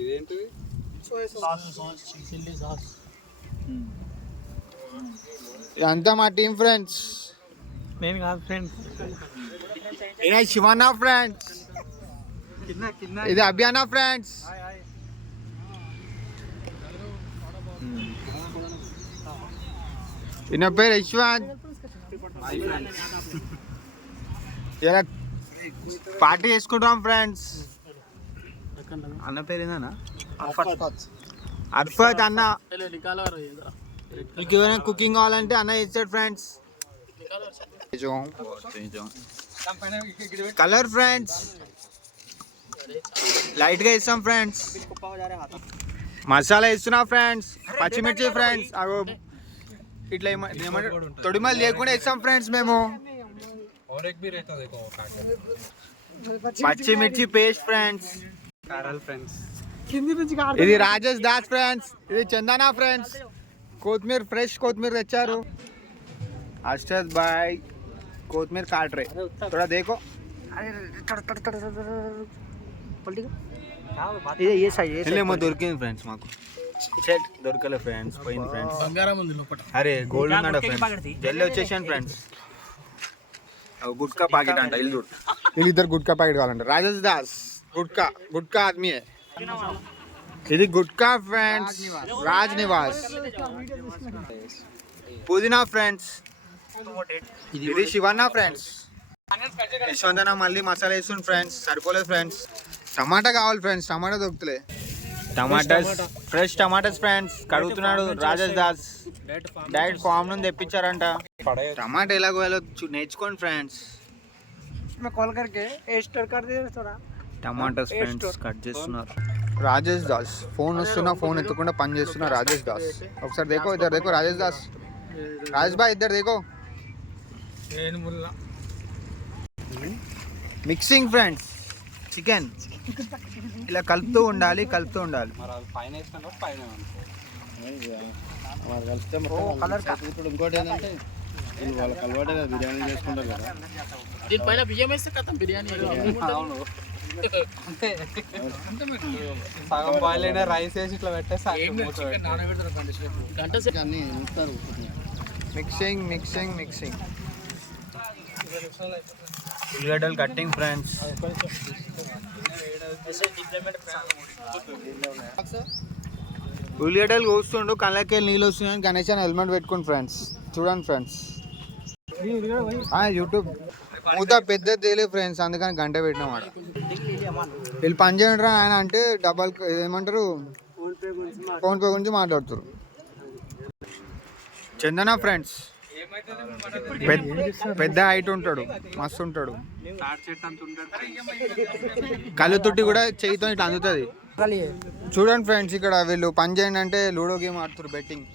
ఇదేంటిది? ఇదంతా మా టీం ఫ్రెండ్స్. నేను కాదు ఫ్రెండ్స్, శివన్న ఫ్రెండ్స్, ఇది అభియాన ఫ్రెండ్స్. ఈయన పేరు యశ్వంత్. ఇలా పార్టీ చేసుకుంటాం ఫ్రెండ్స్. అన్న పేరు ఏందన్నా? అర్ఫత్ అన్న. మీకు ఎవరైనా కుకింగ్ కావాలంటే అన్న ఇచ్చాడు ఫ్రెండ్స్. కలర్ ఫ్రెండ్స్ లైట్ గా ఇస్తాం ఫ్రెండ్స్. మసాలా ఇస్తున్నా ఫ్రెండ్స్, పచ్చిమిర్చి ఫ్రెండ్స్, ఇట్లా తొడిమలు లేకుండా ఇస్తాం ఫ్రెండ్స్ మేము. పచ్చిమిర్చి పేస్ట్ ఫ్రెండ్స్. ఇది రాజేష్ దాస్ ఫ్రెండ్స్, ఇది చందనా ఫ్రెండ్స్. కొత్తిమీర ఫ్రెష్ కొత్తిమీర తెచ్చారు. అర్షద్ బాయ్ కొత్తిమీర కాట్ రే थोड़ा देखो. ఇదేమో దొరికింది ఫ్రెండ్స్ మాకు. దొరకలే ఫ్రెండ్స్, పోయింది ఫ్రెండ్స్. అరే గోల్డ్ ఉన్నాడు ఫ్రెండ్స్, జల్లి వచ్చేసాను ఫ్రెండ్స్. గుట్కా ప్యాకెట్ అంట, వీళ్ళిద్దరు గుట్కా ప్యాకెట్ కావాలంట. రాజేష్ దాస్ గుట్కా ఆద్మీ. ఇది గుట్కా ఫ్రెండ్స్, రాజ్ నివాస్. పుదీనా ఫ్రెండ్స్, ఇది శివన్న ఫ్రెండ్స్. యశ్వంతన మళ్ళీ మసాలా వేస్తుంది ఫ్రెండ్స్, సరిపోలేదు ఫ్రెండ్స్. టమాటా కావాలి ఫ్రెండ్స్, టమాటా దొరుకుతలే. టమాటాస్ ఫ్రెష్ టమాటాస్ ఫ్రెండ్స్ కడుగుతున్నాడు రాజేష్ దాస్. డైరెక్ట్ ఫామ్ నుండి తెప్పించారంట. టమాటా ఎలా కోయాలో నేర్చుకోండి ఫ్రెండ్స్. టమాటాస్ ఫ్రెండ్స్ కట్ చేస్తున్నారు. రాజేష్ దాస్ ఫోన్ వస్తున్నా, ఫోన్ ఎత్తకుండా పని చేస్తున్నా రాజేష్ దాస్. ఒకసారి దేకో, ఇద్దరు దేకో రాజేష్ దాస్. రాజేష్ భాయ్ ఇద్దరు దేకో. మిక్సింగ్ ఫ్రెండ్స్, చికెన్ ఇలా కలుపుతూ ఉండాలి. ఇంకోటి ఏంటంటే వాళ్ళకి అలవాటు కదా, బిర్యానీ చేసుకుంటారు కదా. దీనిపైన బియ్యం వేస్తే కథం బిర్యానీ. సగం బాయిల్ అయినా రైస్ వేసి ఇట్లా పెట్టేసి మిక్సింగ్ ఉల్లిగడ్డలు కట్టింగ్ ఫ్రెండ్స్. ఉల్లిగడ్డలు కోస్తుండు, కళ్ళకి నీళ్ళు వస్తున్నాయని గణేష్ అని హెల్మెట్ పెట్టుకోండి ఫ్రెండ్స్. చూడండి ఫ్రెండ్స్, యూట్యూబ్ మూత పెద్ద తేలే ఫ్రెండ్స్, అందుకని గంట పెట్టినామాట. వీళ్ళు పని చేయండి ఆయన అంటే డబల్ ఏమంటారు, ఫోన్పే గురించి మాట్లాడుతారు. చందన ఫ్రెండ్స్ పెద్ద హైట్ ఉంటాడు, మస్తు ఉంటాడు. కళ్ళు తుట్టి కూడా చేయితో ఇట్లా అందుతుంది. చూడండి ఫ్రెండ్స్, ఇక్కడ వీళ్ళు పని చేయండి అంటే లూడో గేమ్ ఆడుతారు, బెట్టింగ్.